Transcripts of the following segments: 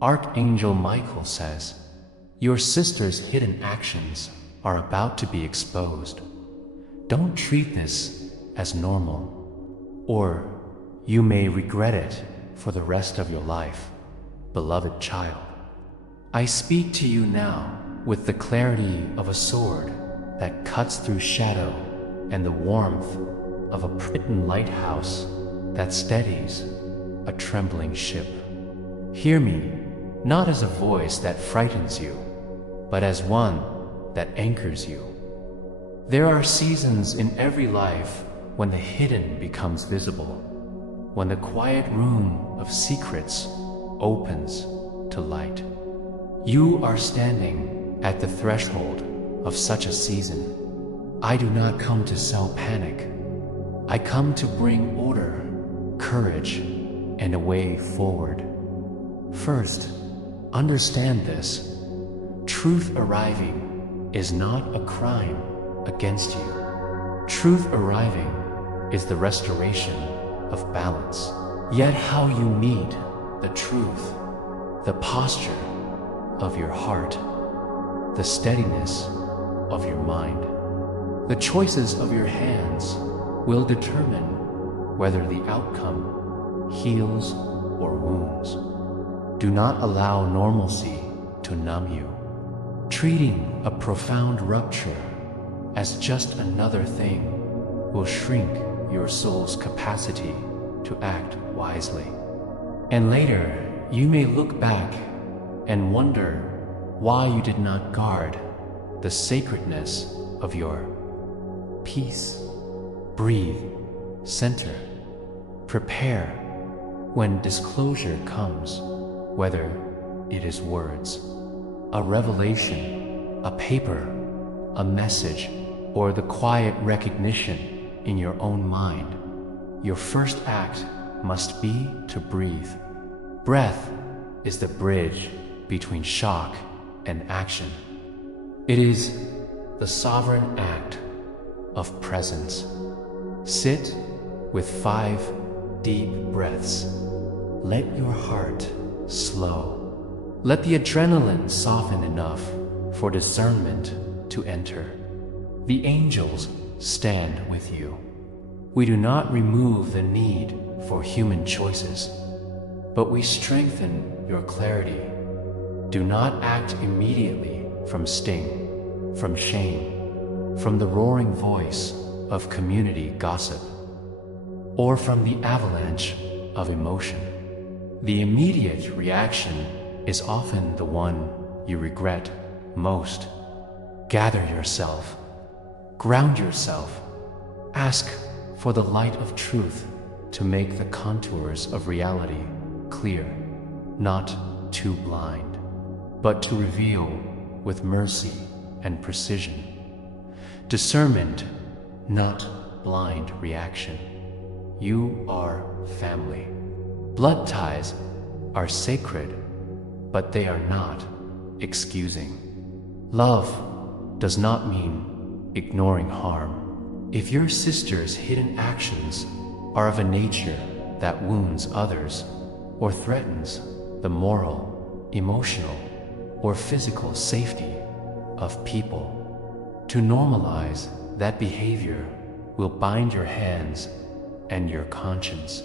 Archangel Michael says, your sister's hidden actions are about to be exposed. Don't treat this as normal, or you may regret it for the rest of your life, beloved child. I speak to you now with the clarity of a sword that cuts through shadow and the warmth of a prident lighthouse that steadies a trembling ship. Hear me, not as a voice that frightens you, but as one that anchors you. There are seasons in every life when the hidden becomes visible, when the quiet room of secrets opens to light. You are standing at the threshold of such a season. I do not come to sell panic. I come to bring order, courage, and a way forward. First, understand this. Truth arriving is not a crime against you. Truth arriving is the restoration of balance. Yet how you meet the truth, the posture of your heart, the steadiness of your mind, the choices of your hands will determine whether the outcome heals or wounds. Do not allow normalcy to numb you. Treating a profound rupture as just another thing will shrink your soul's capacity to act wisely. And later, you may look back and wonder why you did not guard the sacredness of your peace. Breathe, center, prepare when disclosure comes, whether it is words, a revelation, a paper, a message, or the quiet recognition in your own mind. Your first act must be to breathe. Breath is the bridge between shock and action. It is the sovereign act of presence. Sit with 5 deep breaths. Let your heart slow. Let the adrenaline soften enough for discernment to enter. The angels stand with you. We do not remove the need for human choices, but we strengthen your clarity. Do not act immediately from sting, from shame, from the roaring voice of community gossip, or from the avalanche of emotion. The immediate reaction is often the one you regret most. Gather yourself, ground yourself, ask for the light of truth to make the contours of reality clear, not too blind, but to reveal with mercy and precision. Discernment, not blind reaction. You are family. Blood ties are sacred, but they are not excusing. Love does not mean ignoring harm. If your sister's hidden actions are of a nature that wounds others or threatens the moral, emotional, or physical safety of people, to normalize that behavior will bind your hands and your conscience.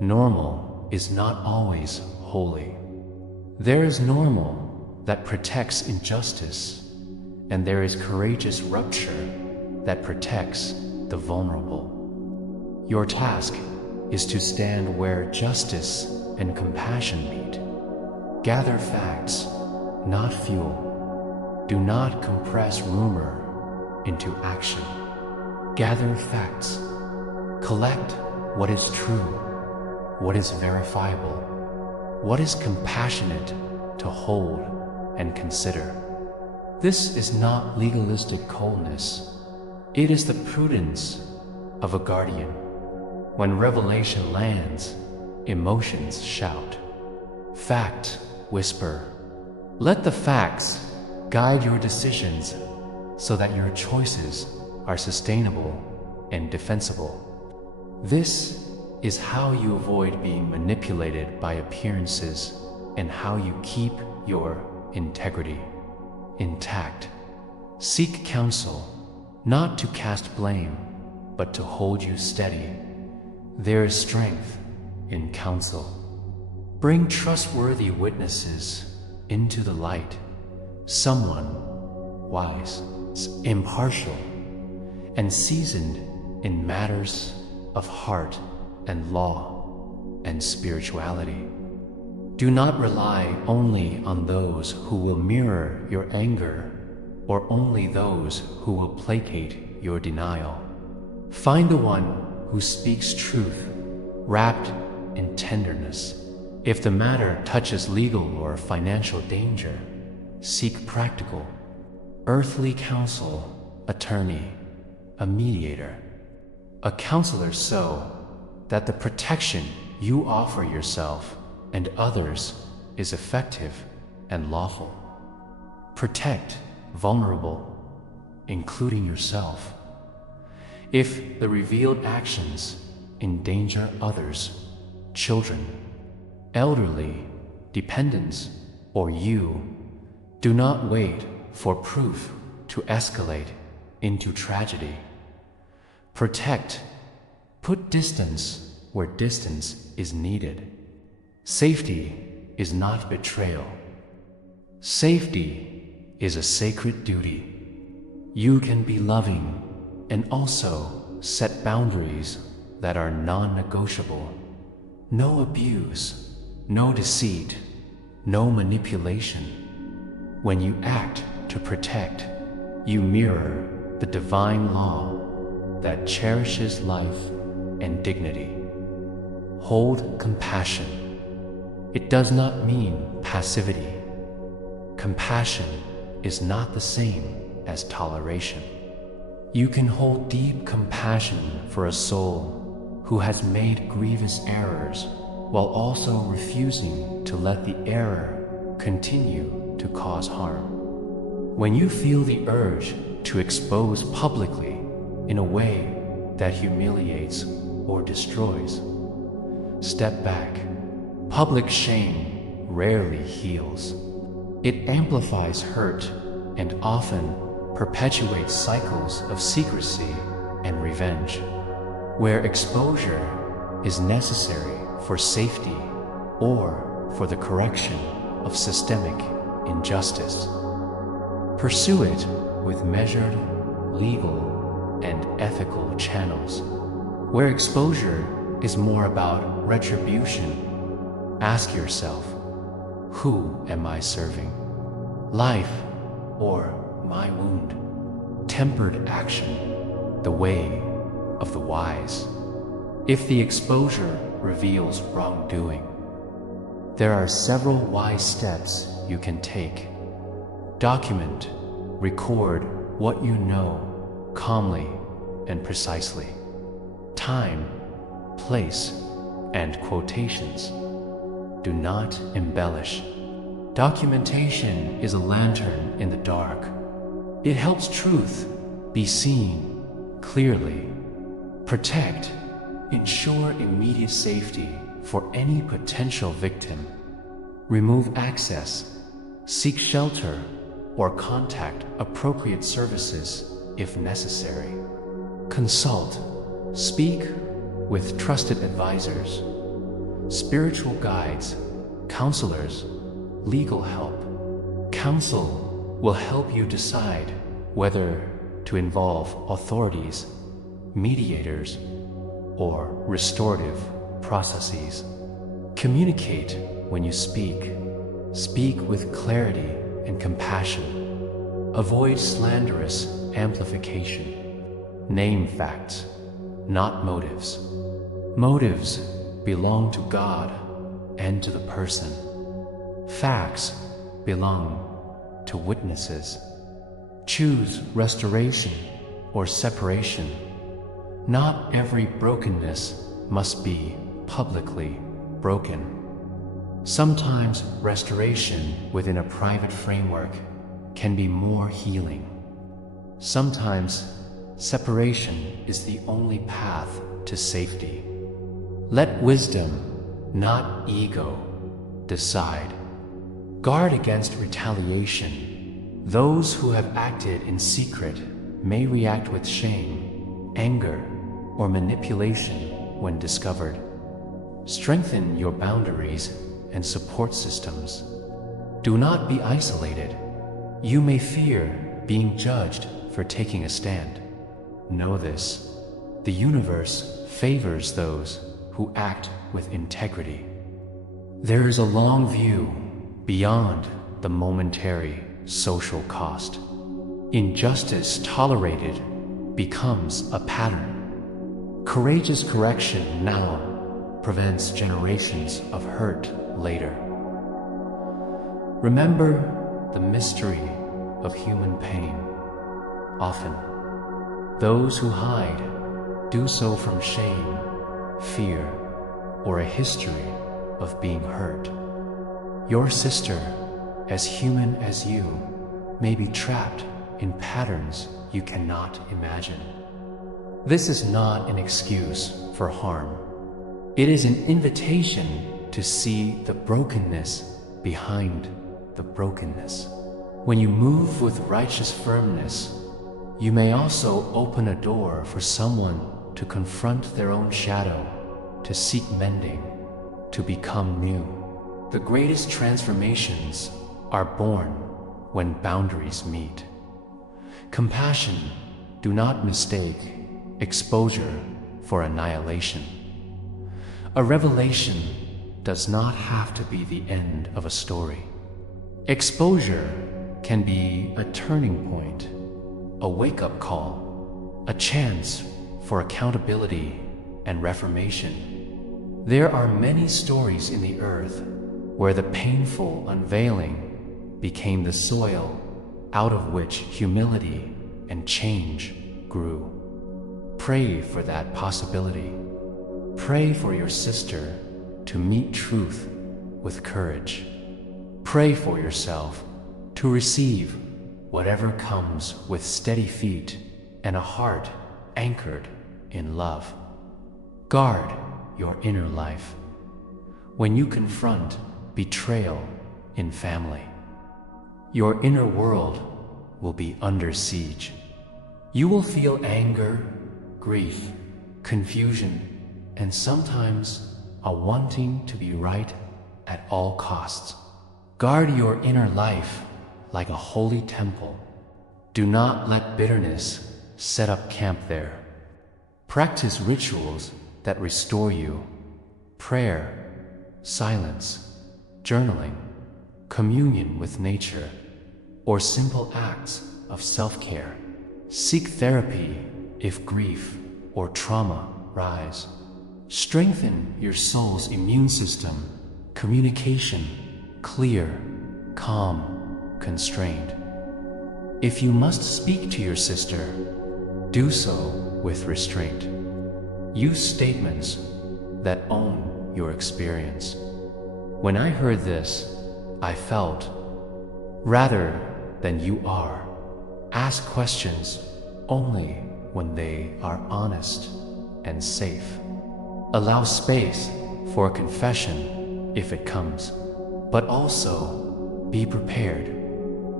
Normal is not always holy. There is normal that protects injustice, and there is courageous rupture that protects the vulnerable. Your task is to stand where justice and compassion meet. Gather facts, not fuel. Do not compress rumor into action. Gather facts. Collect what is true, what is verifiable, what is compassionate to hold and consider. This is not legalistic coldness. It is the prudence of a guardian. When revelation lands, emotions shout. Fact whisper. Let the facts guide your decisions so that your choices are sustainable and defensible. This is how you avoid being manipulated by appearances and how you keep your integrity intact. Seek counsel, not to cast blame, but to hold you steady. There is strength in counsel. Bring trustworthy witnesses into the light, someone wise, impartial, and seasoned in matters of heart and law and spirituality. Do not rely only on those who will mirror your anger or only those who will placate your denial. Find the one who speaks truth, wrapped in tenderness. If the matter touches legal or financial danger, seek practical, earthly counsel, attorney, a mediator, a counselor, so that the protection you offer yourself and others is effective and lawful. Protect vulnerable, including yourself. If the revealed actions endanger others, children, elderly, dependents, or you, do not wait for proof to escalate into tragedy. Protect, put distance where distance is needed. Safety is not betrayal. Safety is a sacred duty. You can be loving and also set boundaries that are non-negotiable. No abuse, no deceit, no manipulation. When you act to protect, you mirror the divine law that cherishes life and dignity. Hold compassion. It does not mean passivity. Compassion is not the same as toleration. You can hold deep compassion for a soul who has made grievous errors while also refusing to let the error continue to cause harm. When you feel the urge to expose publicly in a way that humiliates or destroys, step back. Public shame rarely heals. It amplifies hurt and often perpetuates cycles of secrecy and revenge. Where exposure is necessary for safety or for the correction of systemic injustice, pursue it with measured, legal, and ethical channels. Where exposure is more about retribution, ask yourself, who am I serving? Life or my wound? Tempered action, the way of the wise. If the exposure reveals wrongdoing, there are several wise steps you can take. Document, record what you know calmly and precisely. Time, place, and quotations. Do not embellish. Documentation is a lantern in the dark. It helps truth be seen clearly. Protect, ensure immediate safety for any potential victim. Remove access, seek shelter, or contact appropriate services if necessary. Consult, speak with trusted advisors, spiritual guides, counselors, legal help. Counsel will help you decide whether to involve authorities, mediators, or restorative processes. Communicate when you speak. Speak with clarity and compassion. Avoid slanderous amplification. Name facts, not motives. Motives belong to God and to the person. Facts belong to witnesses. Choose restoration or separation. Not every brokenness must be publicly broken. Sometimes restoration within a private framework can be more healing. Sometimes separation is the only path to safety. Let wisdom, not ego, decide Guard against retaliation. Those who have acted in secret may react with shame, anger, or manipulation when discovered. Strengthen your boundaries and support systems. Do not be isolated. You may fear being judged for taking a stand. Know this: the universe favors those who act with integrity. There is a long view beyond the momentary social cost. Injustice tolerated becomes a pattern. Courageous correction now prevents generations of hurt later. Remember the mystery of human pain. Often, those who hide do so from shame, fear, or a history of being hurt. Your sister, as human as you, may be trapped in patterns you cannot imagine. This is not an excuse for harm. It is an invitation to see the brokenness behind the brokenness. When you move with righteous firmness, you may also open a door for someone to confront their own shadow, to seek mending, to become new. The greatest transformations are born when boundaries meet. Compassion, do not mistake exposure for annihilation. A revelation does not have to be the end of a story. Exposure can be a turning point, a wake-up call, a chance for accountability and reformation. There are many stories in the earth where the painful unveiling became the soil out of which humility and change grew. Pray for that possibility. Pray for your sister to meet truth with courage. Pray for yourself to receive whatever comes with steady feet and a heart anchored in love. Guard your inner life. When you confront betrayal in family, your inner world will be under siege. You will feel anger, grief, confusion, and sometimes a wanting to be right at all costs. Guard your inner life like a holy temple. Do not let bitterness set up camp there. Practice rituals that restore you: prayer, silence, journaling, communion with nature, or simple acts of self-care. Seek therapy if grief or trauma rise. Strengthen your soul's immune system, communication, clear, calm, constrained. If you must speak to your sister, do so with restraint. Use statements that own your experience. When I heard this, I felt, rather than you are. Ask questions only when they are honest and safe. Allow space for confession if it comes, but also be prepared.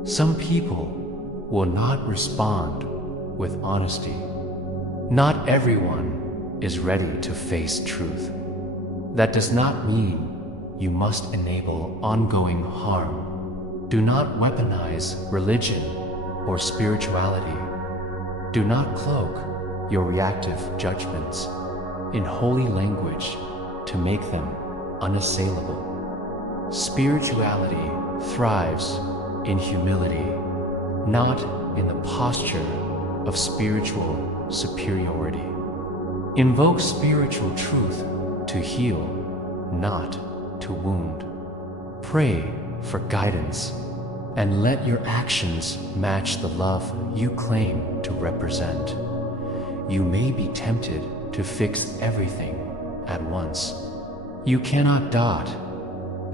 Some people will not respond with honesty. Not everyone is ready to face truth. That does not mean you must enable ongoing harm. Do not weaponize religion or spirituality. Do not cloak your reactive judgments in holy language to make them unassailable. Spirituality thrives in humility, not in the posture of spiritual superiority. Invoke spiritual truth to heal, not to wound. Pray for guidance and let your actions match the love you claim to represent. You may be tempted to fix everything at once. You cannot dot.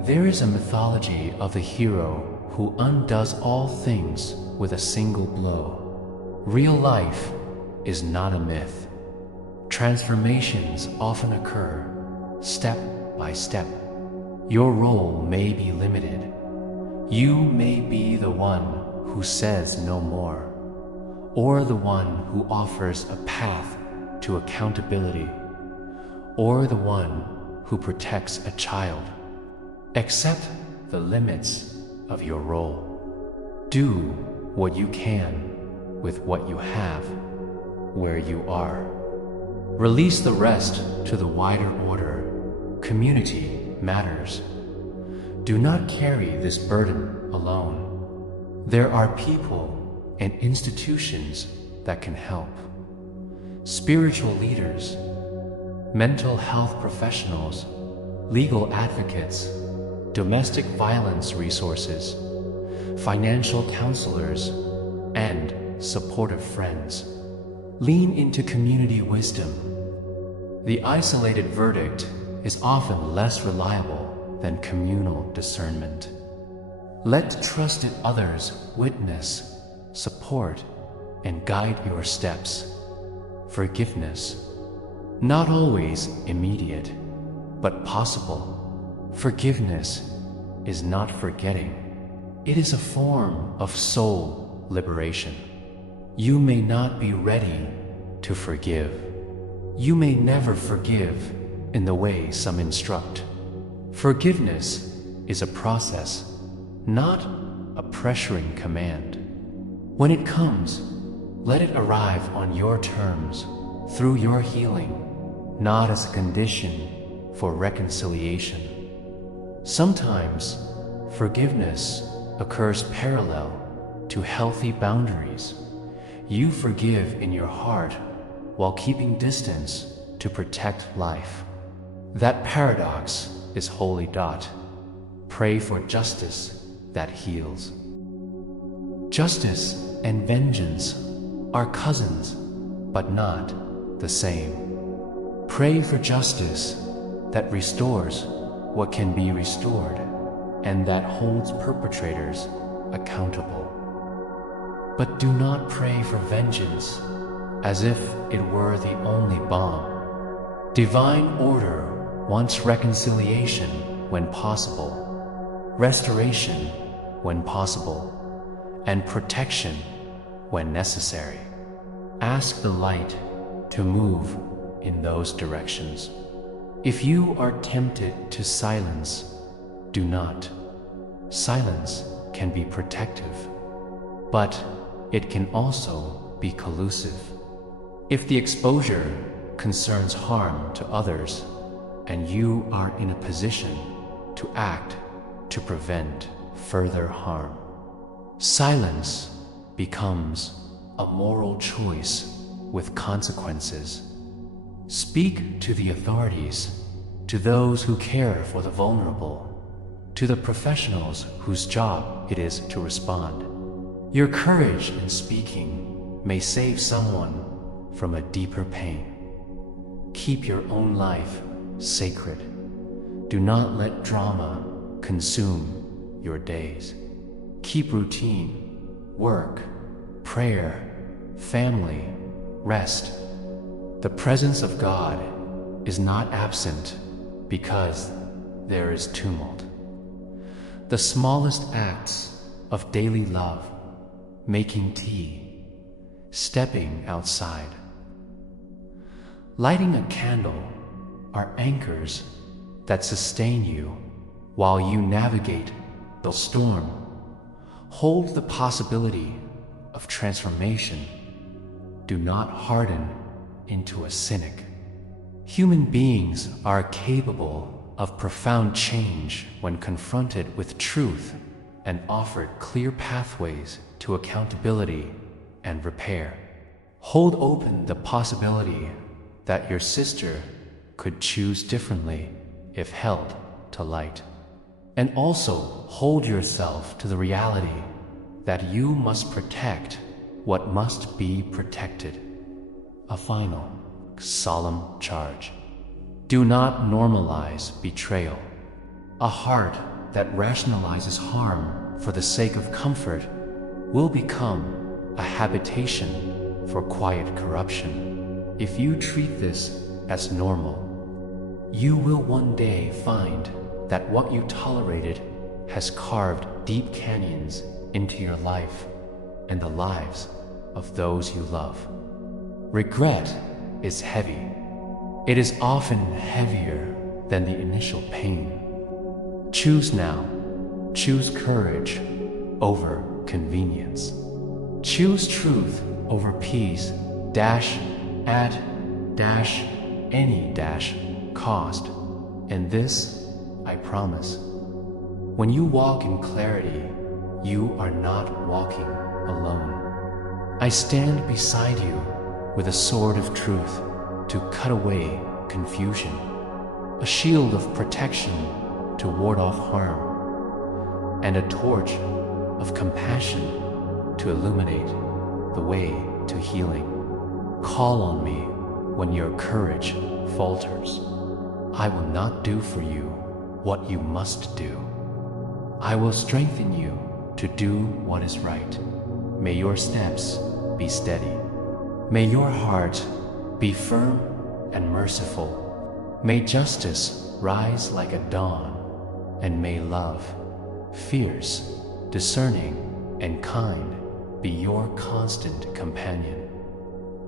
There is a mythology of the hero who undoes all things with a single blow. Real life is not a myth. Transformations often occur step by step. Your role may be limited. You may be the one who says no more, or the one who offers a path to accountability, or the one who protects a child. Accept the limits of your role. Do what you can with what you have, where you are. Release the rest to the wider order. Community matters. Do not carry this burden alone. There are people and institutions that can help. Spiritual leaders, mental health professionals, legal advocates, domestic violence resources, financial counselors, and supportive friends. Lean into community wisdom. The isolated verdict is often less reliable than communal discernment. Let trusted others witness, support, and guide your steps. Forgiveness, not always immediate, but possible. Forgiveness is not forgetting. It is a form of soul liberation. You may not be ready to forgive. You may never forgive in the way some instruct. Forgiveness is a process, not a pressuring command. When it comes, let it arrive on your terms, through your healing, not as a condition for reconciliation. Sometimes, forgiveness occurs parallel to healthy boundaries. You forgive in your heart while keeping distance to protect life. That paradox is holy. Pray for justice that heals. Justice and vengeance are cousins, but not the same. Pray for justice that restores what can be restored and that holds perpetrators accountable. But do not pray for vengeance as if it were the only balm. Divine order wants reconciliation when possible, restoration when possible, and protection when necessary. Ask the light to move in those directions. If you are tempted to silence, do not. Silence can be protective, but it can also be collusive. If the exposure concerns harm to others, and you are in a position to act to prevent further harm, silence becomes a moral choice with consequences. Speak to the authorities, to those who care for the vulnerable, to the professionals whose job it is to respond. Your courage in speaking may save someone from a deeper pain. Keep your own life sacred. Do not let drama consume your days. Keep routine, work, prayer, family, rest. The presence of God is not absent because there is tumult. The smallest acts of daily love, making tea, stepping outside, lighting a candle are anchors that sustain you while you navigate the storm. Hold the possibility of transformation. Do not harden into a cynic. Human beings are capable of profound change when confronted with truth and offered clear pathways to accountability and repair. Hold open the possibility that your sister could choose differently if held to light. And also hold yourself to the reality that you must protect what must be protected. A final, solemn charge. Do not normalize betrayal. A heart that rationalizes harm for the sake of comfort will become a habitation for quiet corruption. If you treat this as normal, you will one day find that what you tolerated has carved deep canyons into your life and the lives of those you love. Regret is heavy. It is often heavier than the initial pain. Choose now. Choose courage over convenience. Choose truth over peace, at any cost. And this, I promise, when you walk in clarity, you are not walking alone. I stand beside you with a sword of truth to cut away confusion, a shield of protection to ward off harm, and a torch of compassion to illuminate the way to healing. Call on me when your courage falters. I will not do for you what you must do. I will strengthen you to do what is right. May your steps be steady. May your heart be firm and merciful. May justice rise like a dawn, and may love, fierce, discerning, and kind, be your constant companion.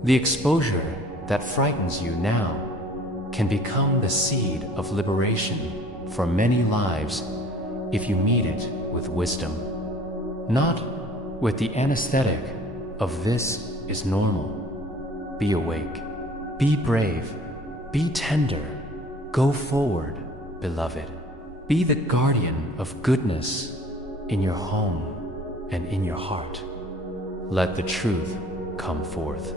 The exposure that frightens you now can become the seed of liberation for many lives if you meet it with wisdom, not with the anesthetic of "this is normal." Be awake, be brave, be tender, go forward, beloved. Be the guardian of goodness in your home and in your heart. Let the truth come forth.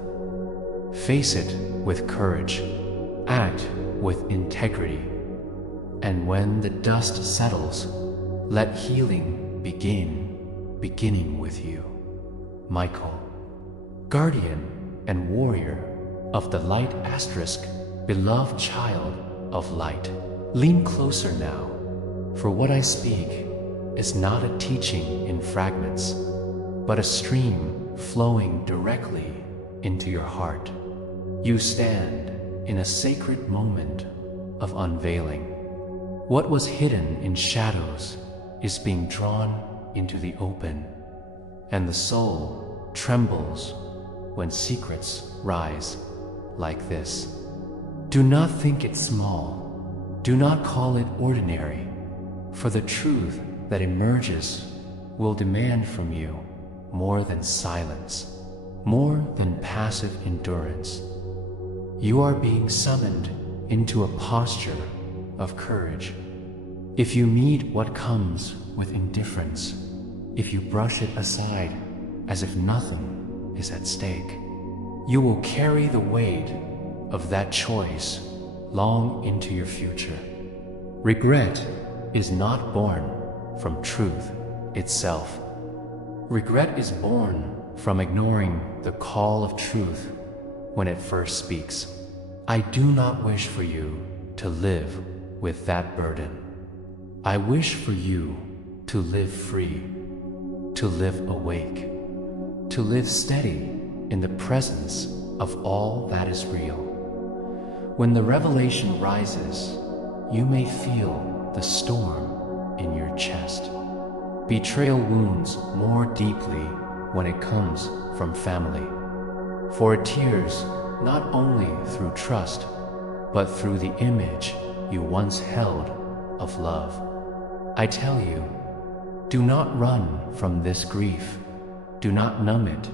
Face it with courage, act with integrity, and when the dust settles, let healing beginning with you. Michael, guardian and warrior of the light asterisk, beloved child of light, lean closer now, for what I speak is not a teaching in fragments, but a stream flowing directly into your heart. You stand in a sacred moment of unveiling. What was hidden in shadows is being drawn into the open, and the soul trembles when secrets rise like this. Do not think it small. Do not call it ordinary, for the truth that emerges will demand from you more than silence, more than passive endurance. You are being summoned into a posture of courage. If you meet what comes with indifference, if you brush it aside as if nothing is at stake, you will carry the weight of that choice long into your future. Regret is not born from truth itself. Regret is born from ignoring the call of truth when it first speaks. I do not wish for you to live with that burden. I wish for you to live free, to live awake, to live steady in the presence of all that is real. When the revelation rises, you may feel the storm in your chest. Betrayal wounds more deeply when it comes from family, for it tears not only through trust, but through the image you once held of love. I tell you, do not run from this grief. Do not numb it.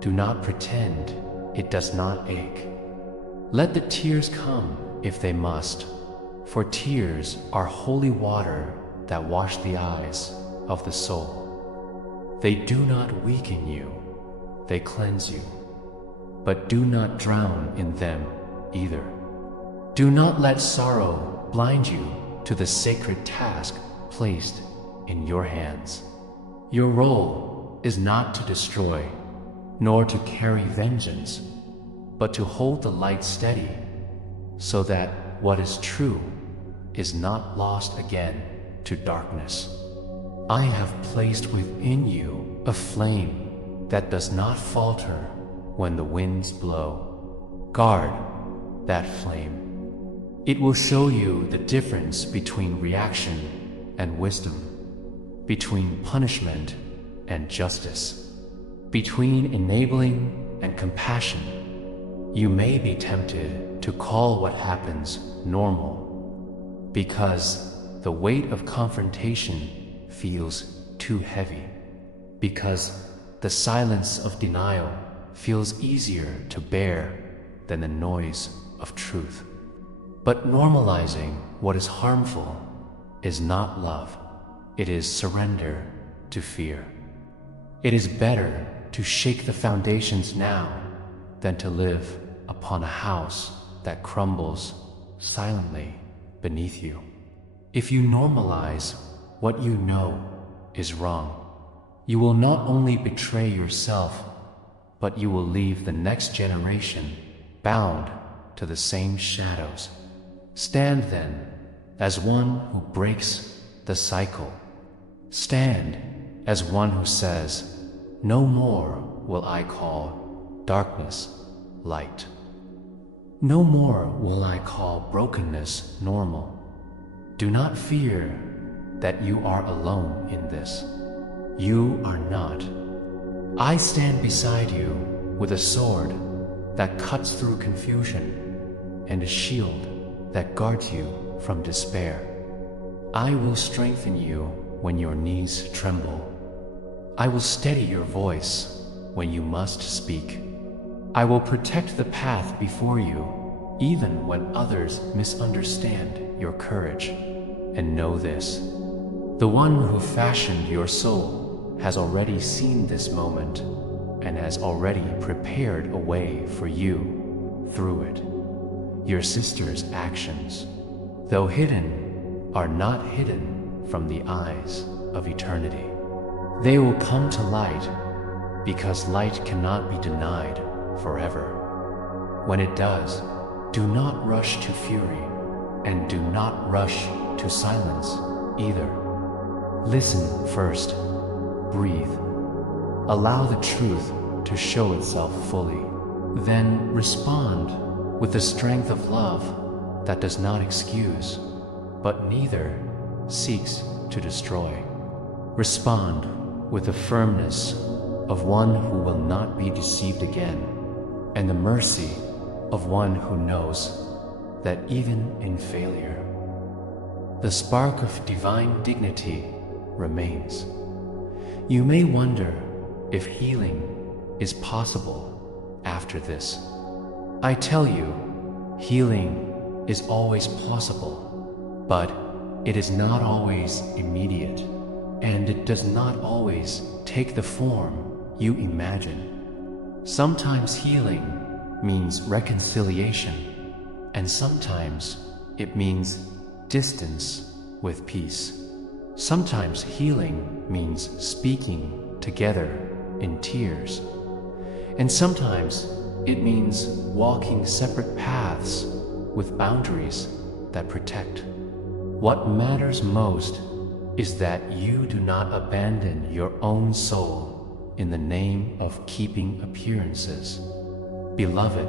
Do not pretend it does not ache. Let the tears come if they must, for tears are holy water that wash the eyes of the soul. They do not weaken you, they cleanse you. But do not drown in them either. Do not let sorrow blind you to the sacred task placed in your hands. Your role is not to destroy, nor to carry vengeance, but to hold the light steady, so that what is true is not lost again to darkness. I have placed within you a flame that does not falter when the winds blow. Guard that flame. It will show you the difference between reaction and wisdom, between punishment and justice, between enabling and compassion. You may be tempted to call what happens normal because the weight of confrontation feels too heavy, because the silence of denial feels easier to bear than the noise of truth. But normalizing what is harmful is not love. It is surrender to fear. It is better to shake the foundations now than to live upon a house that crumbles silently beneath you. If you normalize what you know is wrong, you will not only betray yourself, but you will leave the next generation bound to the same shadows. Stand then as one who breaks the cycle. Stand as one who says, "No more will I call darkness light. No more will I call brokenness normal." Do not fear that you are alone in this. You are not. I stand beside you with a sword that cuts through confusion and a shield that guards you from despair. I will strengthen you when your knees tremble. I will steady your voice when you must speak. I will protect the path before you, even when others misunderstand your courage. And know this: the one who fashioned your soul has already seen this moment and has already prepared a way for you through it. Your sister's actions, though hidden, are not hidden from the eyes of eternity. They will come to light because light cannot be denied forever. When it does, do not rush to fury and do not rush to silence either. Listen first, breathe, allow the truth to show itself fully, then respond with the strength of love that does not excuse, but neither seeks to destroy. Respond with the firmness of one who will not be deceived again, and the mercy of one who knows that even in failure, the spark of divine dignity remains. You may wonder if healing is possible after this. I tell you, healing is always possible, but it is not always immediate, and it does not always take the form you imagine. Sometimes healing means reconciliation, and sometimes it means distance with peace. Sometimes healing means speaking together in tears, and sometimes it means walking separate paths with boundaries that protect. What matters most is that you do not abandon your own soul in the name of keeping appearances. Beloved,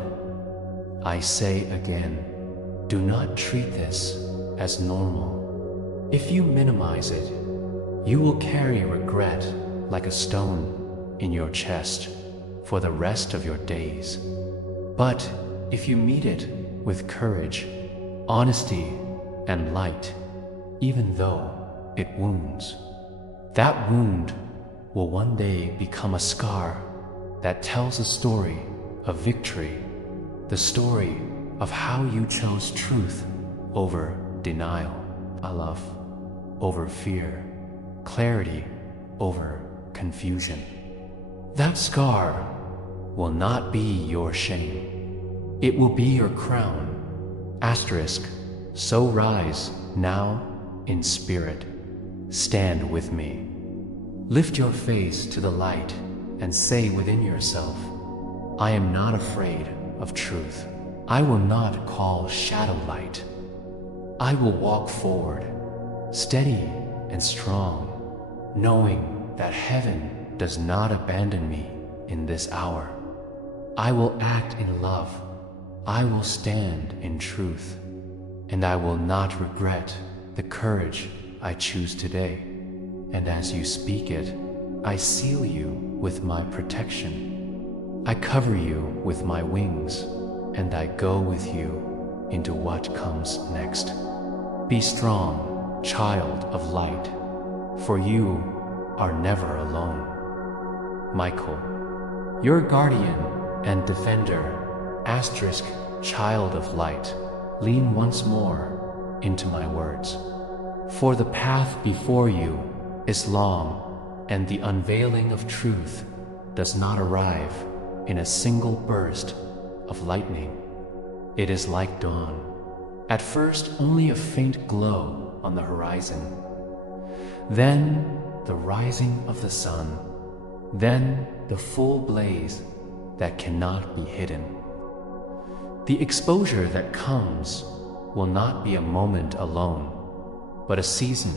I say again, do not treat this as normal. If you minimize it, you will carry regret like a stone in your chest for the rest of your days. But if you meet it with courage, honesty, and light, even though it wounds, that wound will one day become a scar that tells a story of victory, the story of how you chose truth over denial, love over fear, clarity over confusion. That scar will not be your shame. It will be your crown. Asterisk, so rise now in spirit. Stand with me. Lift your face to the light and say within yourself, I am not afraid of truth. I will not call shadow light. I will walk forward, steady and strong, knowing that heaven does not abandon me in this hour. I will act in love. I will stand in truth, and I will not regret the courage I choose today. and as you speak it, I seal you with my protection. I cover you with my wings, and I go with you into what comes next. Be strong, child of light, for you are never alone. Michael, your guardian and defender, asterisk, child of light, lean once more into my words. For the path before you is long, and the unveiling of truth does not arrive in a single burst of lightning. It is like dawn. At first, only a faint glow on the horizon. Then the rising of the sun. Then the full blaze that cannot be hidden. The exposure that comes will not be a moment alone, but a season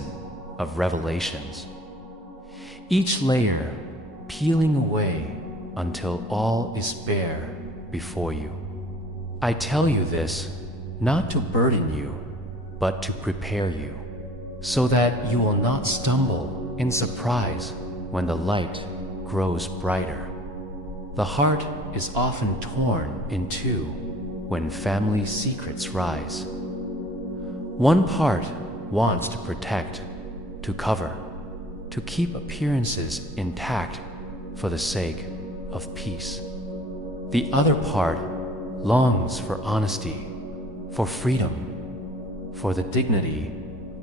of revelations. Each layer peeling away until all is bare before you. I tell you this not to burden you, but to prepare you, so that you will not stumble in surprise when the light grows brighter. The heart is often torn in two when family secrets rise. One part wants to protect, to cover, to keep appearances intact for the sake of peace. The other part longs for honesty, for freedom, for the dignity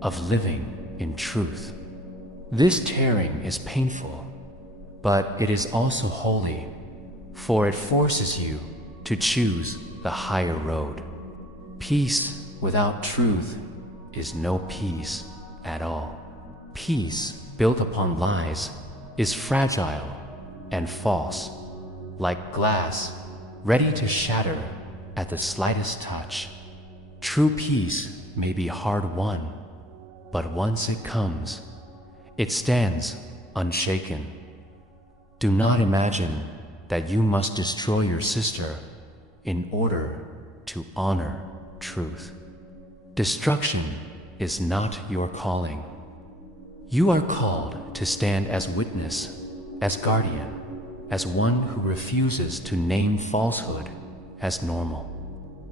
of living in truth. This tearing is painful, but it is also holy, for it forces you to choose the higher road. Peace without truth is no peace at all. Peace built upon lies is fragile and false, like glass ready to shatter at the slightest touch. True peace may be hard won, but once it comes, it stands unshaken. Do not imagine that you must destroy your sister in order to honor truth. Destruction is not your calling. You are called to stand as witness, as guardian, as one who refuses to name falsehood as normal.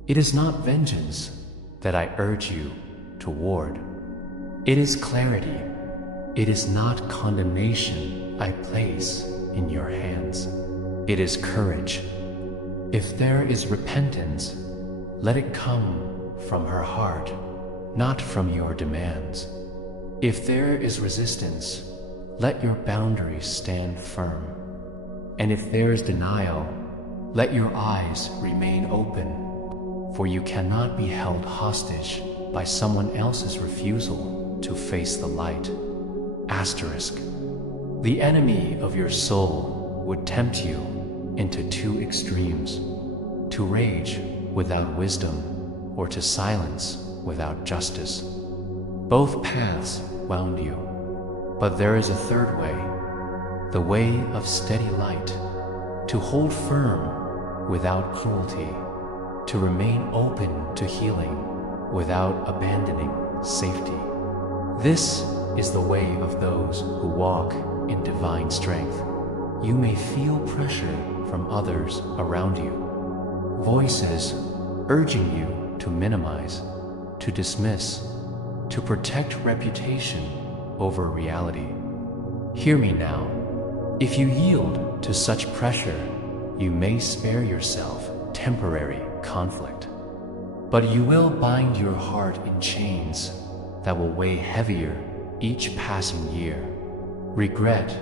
It is not vengeance that I urge you toward. It is clarity. It is not condemnation I place in your hands. It is courage. If there is repentance, let it come from her heart, not from your demands. If there is resistance, let your boundaries stand firm. And if there is denial, let your eyes remain open, for you cannot be held hostage by someone else's refusal to face the light. Asterisk. The enemy of your soul would tempt you into two extremes, to rage without wisdom or to silence without justice. Both paths wound you, but there is a third way, the way of steady light, to hold firm without cruelty, to remain open to healing without abandoning safety. This is the way of those who walk in divine strength. You may feel pressure from others around you, voices urging you to minimize, to dismiss, to protect reputation over reality. Hear me now. If you yield to such pressure, you may spare yourself temporary conflict, but you will bind your heart in chains that will weigh heavier each passing year. Regret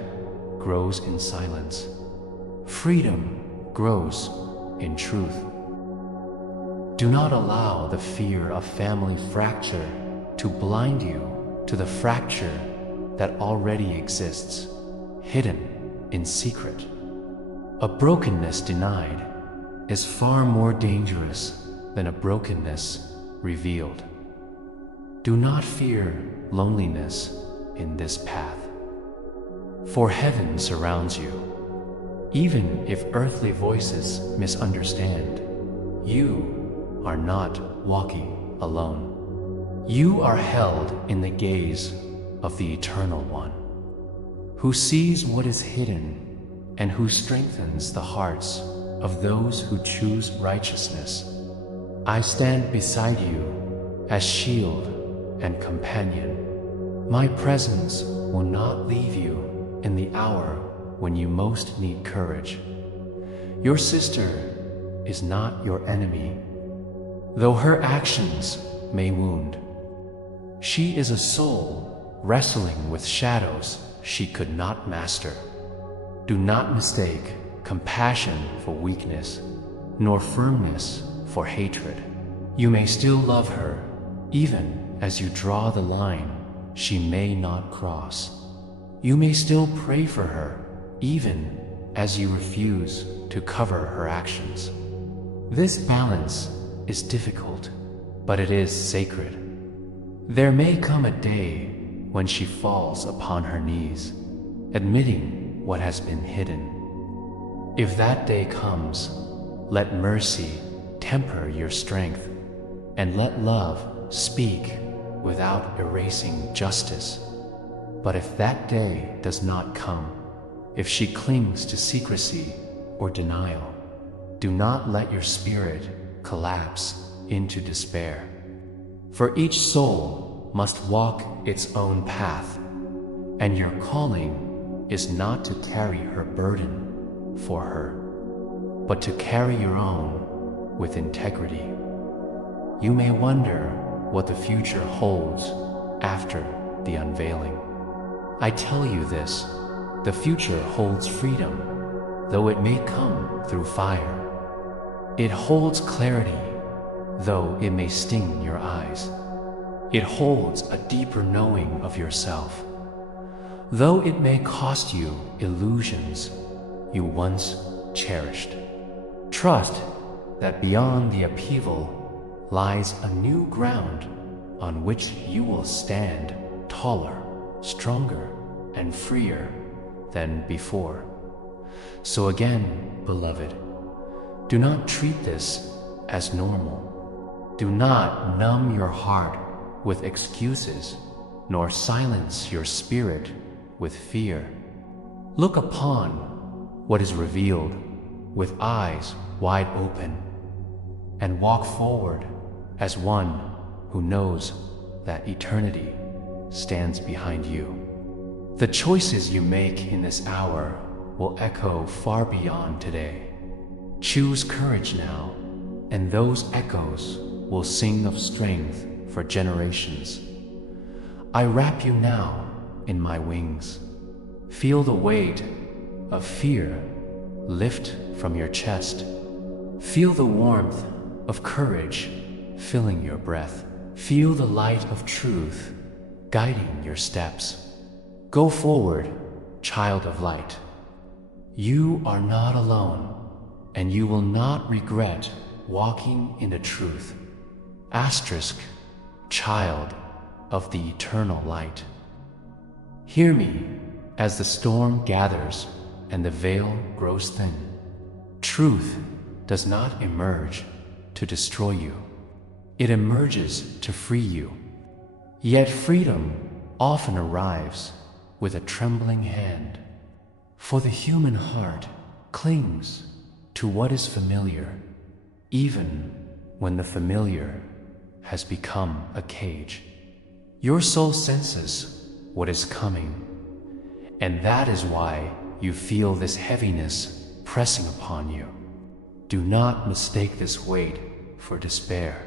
grows in silence. Freedom grows in truth. Do not allow the fear of family fracture to blind you to the fracture that already exists, hidden in secret. A brokenness denied is far more dangerous than a brokenness revealed. Do not fear loneliness in this path, for heaven surrounds you. Even if earthly voices misunderstand, you are not walking alone. You are held in the gaze of the Eternal One. who sees what is hidden, and who strengthens the hearts of those who choose righteousness. I stand beside you as shield and companion. My presence will not leave you in the hour when you most need courage. Your sister is not your enemy, though her actions may wound. She is a soul wrestling with shadows she could not master. Do not mistake compassion for weakness, nor firmness for hatred. You may still love her, even as you draw the line she may not cross. You may still pray for her, even as you refuse to cover her actions. This balance is difficult, but it is sacred. There may come a day when she falls upon her knees, admitting what has been hidden. If that day comes, let mercy temper your strength, and let love speak without erasing justice. But if that day does not come, if she clings to secrecy or denial, do not let your spirit collapse into despair. For each soul must walk its own path, and your calling is not to carry her burden for her, but to carry your own with integrity. You may wonder what the future holds after the unveiling. I tell you this, the future holds freedom, though it may come through fire. It holds clarity, though it may sting your eyes. It holds a deeper knowing of yourself, though it may cost you illusions you once cherished. Trust that beyond the upheaval lies a new ground on which you will stand taller, stronger, and freer than before. So again, beloved, do not treat this as normal. Do not numb your heart with excuses, nor silence your spirit with fear. Look upon what is revealed with eyes wide open, and walk forward as one who knows that eternity stands behind you. The choices you make in this hour will echo far beyond today. Choose courage now, and those echoes will sing of strength for generations. I wrap you now in my wings. Feel the weight of fear lift from your chest. Feel the warmth of courage filling your breath. Feel the light of truth guiding your steps. Go forward, child of light. You are not alone, and you will not regret walking in the truth. Asterisk, child of the eternal light. Hear me as the storm gathers and the veil grows thin. Truth does not emerge to destroy you. It emerges to free you. Yet freedom often arrives with a trembling hand, for the human heart clings to what is familiar, even when the familiar has become a cage. Your soul senses what is coming, and that is why you feel this heaviness pressing upon you. Do not mistake this weight for despair.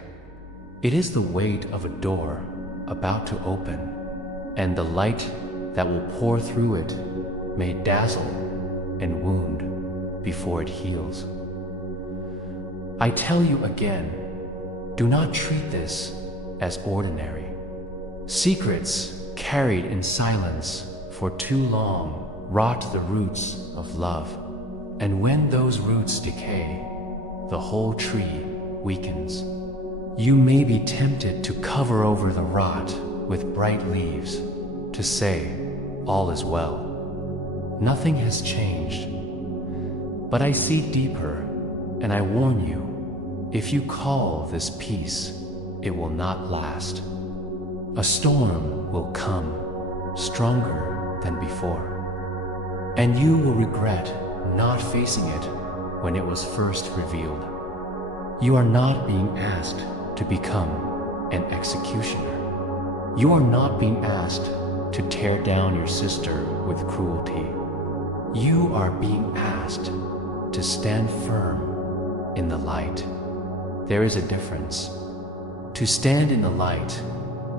It is the weight of a door about to open, and the light that will pour through it may dazzle and wound before it heals. I tell you again, do not treat this as ordinary. Secrets carried in silence for too long rot the roots of love, and when those roots decay, the whole tree weakens. You may be tempted to cover over the rot with bright leaves, to say, all is well. Nothing has changed. But I see deeper, and I warn you, if you call this peace, it will not last. A storm will come, stronger than before. and you will regret not facing it when it was first revealed. You are not being asked to become an executioner. You are not being asked to tear down your sister with cruelty. You are being asked to stand firm in the light. There is a difference. To stand in the light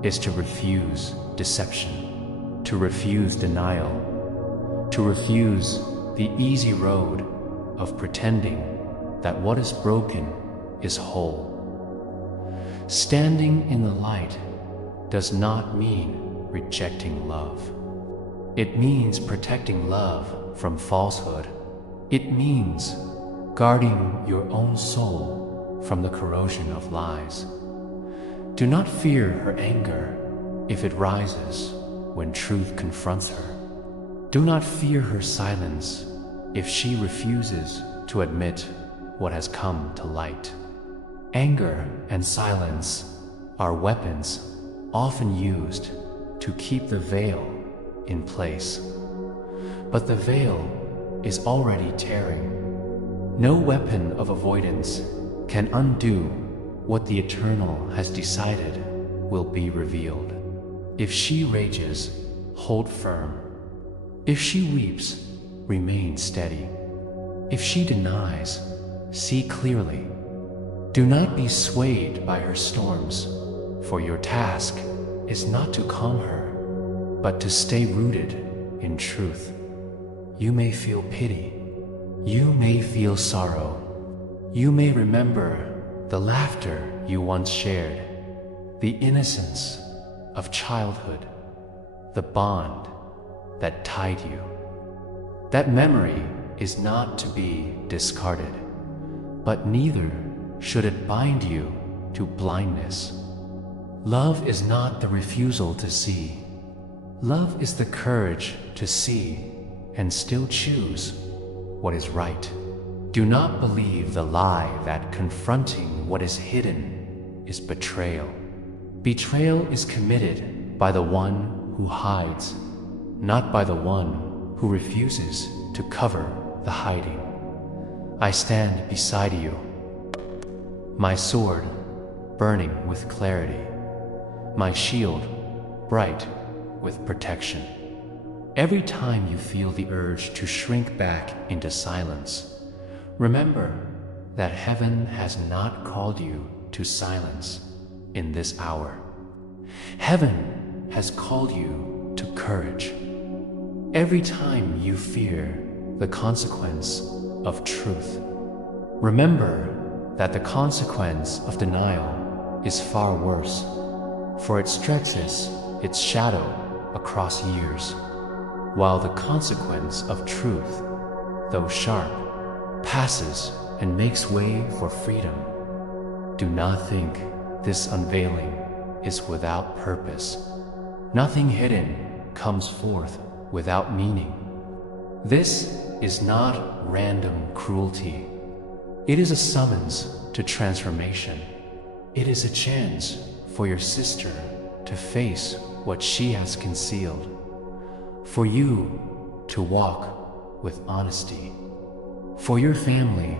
is to refuse deception, to refuse denial, to refuse the easy road of pretending that what is broken is whole. Standing in the light does not mean rejecting love. It means protecting love from falsehood. It means guarding your own soul from the corrosion of lies. Do not fear her anger if it rises when truth confronts her. Do not fear her silence if she refuses to admit what has come to light. Anger and silence are weapons often used to keep the veil in place. But the veil is already tearing. No weapon of avoidance can undo what the Eternal has decided will be revealed. If she rages, hold firm. If she weeps, remain steady. If she denies, see clearly. Do not be swayed by her storms, for your task is not to calm her, but to stay rooted in truth. You may feel pity. You may feel sorrow. You may remember the laughter you once shared, the innocence of childhood, the bond that tied you. That memory is not to be discarded, but neither should it bind you to blindness. Love is not the refusal to see. Love is the courage to see and still choose what is right. Do not believe the lie that confronting what is hidden is betrayal. Betrayal is committed by the one who hides, not by the one who refuses to cover the hiding. I stand beside you, my sword burning with clarity, my shield bright with protection. Every time you feel the urge to shrink back into silence, remember that heaven has not called you to silence in this hour. Heaven has called you to courage. Every time you fear the consequence of truth, remember that the consequence of denial is far worse, for it stretches its shadow across years, while the consequence of truth, though sharp, passes and makes way for freedom. Do not think this unveiling is without purpose. Nothing hidden comes forth without meaning. This is not random cruelty. It is a summons to transformation. It is a chance for your sister to face what she has concealed, for you to walk with honesty, for your family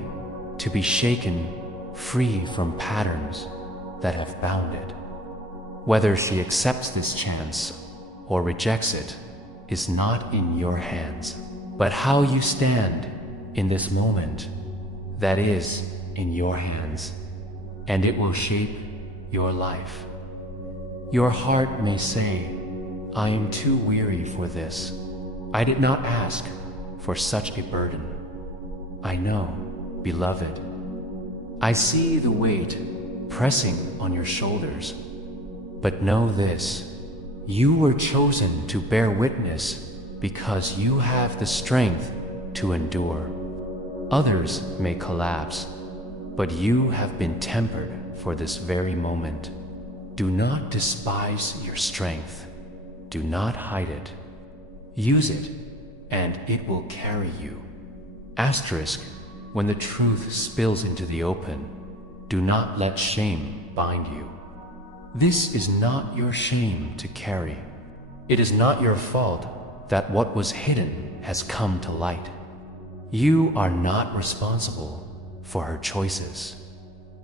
to be shaken free from patterns that have bound it. Whether she accepts this chance or rejects it is not in your hands, but how you stand in this moment, that is in your hands, and it will shape your life. Your heart may say, I am too weary for this. I did not ask for such a burden. I know, beloved. I see the weight pressing on your shoulders. But know this, you were chosen to bear witness because you have the strength to endure. Others may collapse, but you have been tempered for this very moment. Do not despise your strength. Do not hide it. Use it, and it will carry you. Asterisk, when the truth spills into the open, do not let shame bind you. This is not your shame to carry. It is not your fault that what was hidden has come to light. You are not responsible for her choices.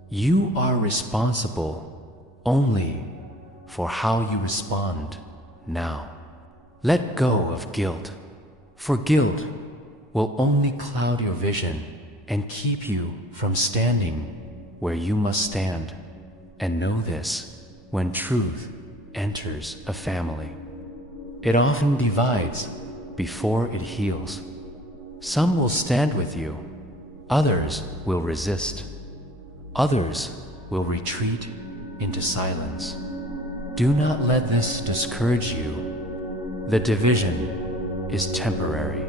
You are responsible only for how you respond now. Let go of guilt, for guilt will only cloud your vision and keep you from standing where you must stand. And know this, when truth enters a family, it often divides before it heals. Some will stand with you, others will resist, others will retreat into silence. Do not let this discourage you. The division is temporary.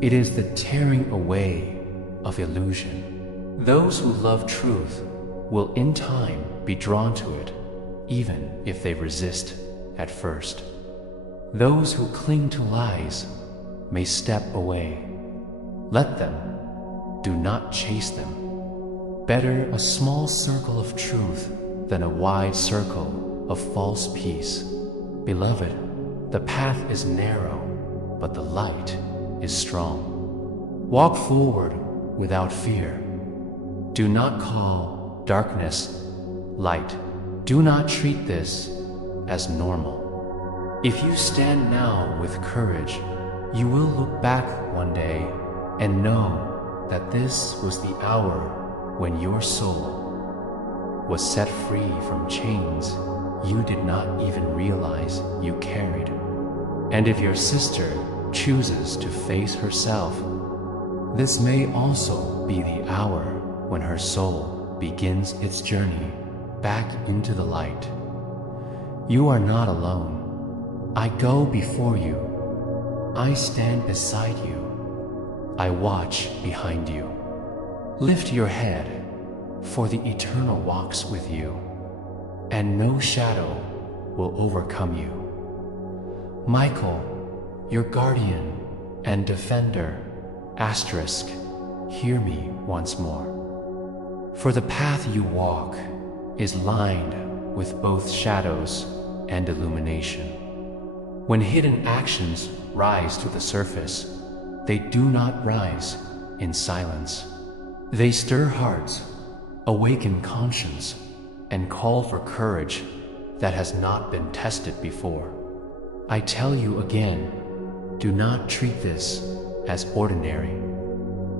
It is the tearing away of illusion. Those who love truth will in time be drawn to it, even if they resist at first. Those who cling to lies may step away. Let them. Do not chase them. Better a small circle of truth than a wide circle of false peace. Beloved, the path is narrow, but the light is strong. Walk forward without fear. Do not call darkness light. Do not treat this as normal. If you stand now with courage, you will look back one day and know that this was the hour when your soul was set free from chains you did not even realize you carried. And if your sister chooses to face herself, this may also be the hour when her soul begins its journey back into the light. You are not alone. I go before you. I stand beside you. I watch behind you. Lift your head, for the Eternal walks with you, and no shadow will overcome you. Michael, your guardian and defender, asterisk, hear me once more. For the path you walk is lined with both shadows and illumination. When hidden actions rise to the surface, they do not rise in silence. They stir hearts, awaken conscience, and call for courage that has not been tested before. I tell you again, do not treat this as ordinary.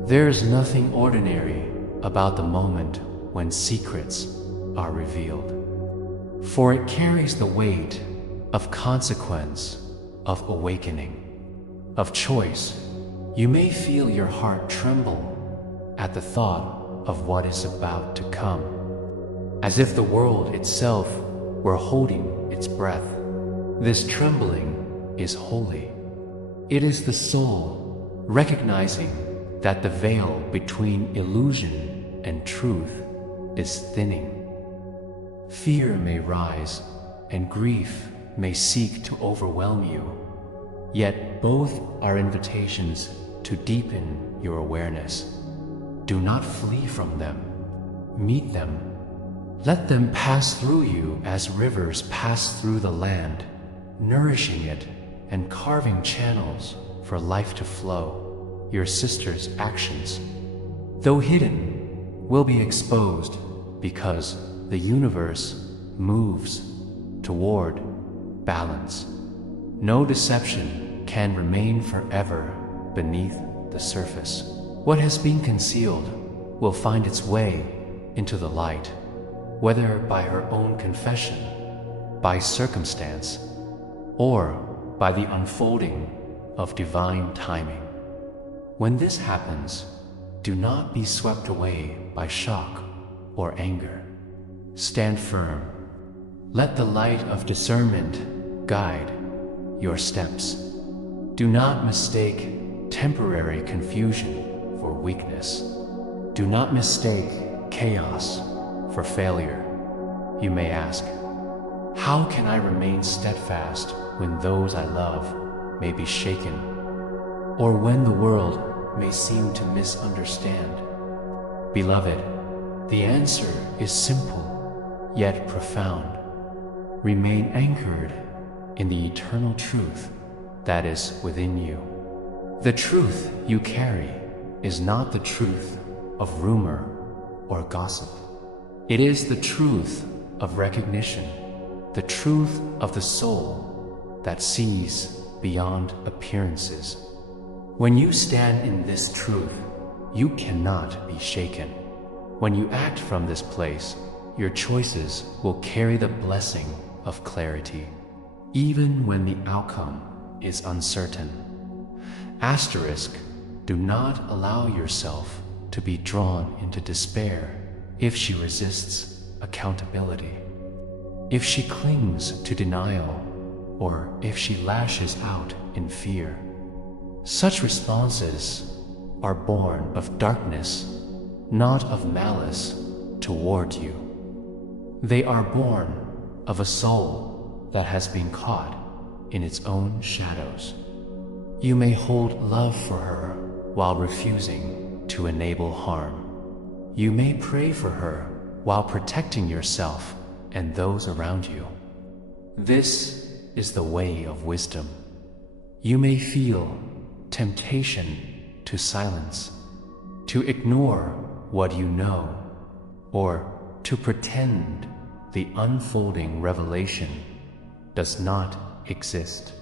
There is nothing ordinary about the moment when secrets are revealed, for it carries the weight of consequence, of awakening, of choice. You may feel your heart tremble at the thought of what is about to come, as if the world itself were holding its breath. This trembling is holy. It is the soul recognizing that the veil between illusion and truth is thinning. Fear may rise and grief may seek to overwhelm you, yet both are invitations to deepen your awareness. Do not flee from them. Meet them. Let them pass through you as rivers pass through the land, nourishing it and carving channels for life to flow. Your sister's actions, though hidden, will be exposed because the universe moves toward balance. No deception can remain forever beneath the surface. What has been concealed will find its way into the light, whether by her own confession, by circumstance, or by the unfolding of divine timing. When this happens, do not be swept away by shock or anger. Stand firm. Let the light of discernment guide your steps. Do not mistake temporary confusion for weakness. Do not mistake chaos for failure. You may ask, how can I remain steadfast when those I love may be shaken, or when the world may seem to misunderstand? Beloved, the answer is simple, yet profound. Remain anchored in the eternal truth that is within you. The truth you carry is not the truth of rumor or gossip. It is the truth of recognition, the truth of the soul that sees beyond appearances. When you stand in this truth, you cannot be shaken. When you act from this place, your choices will carry the blessing of clarity, even when the outcome is uncertain. Asterisk, do not allow yourself to be drawn into despair if she resists accountability, if she clings to denial, or if she lashes out in fear. Such responses are born of darkness, not of malice toward you. They are born of a soul that has been caught in its own shadows. You may hold love for her while refusing to enable harm. You may pray for her while protecting yourself and those around you. This is the way of wisdom. You may feel temptation to silence, to ignore what you know, or to pretend the unfolding revelation does not exist.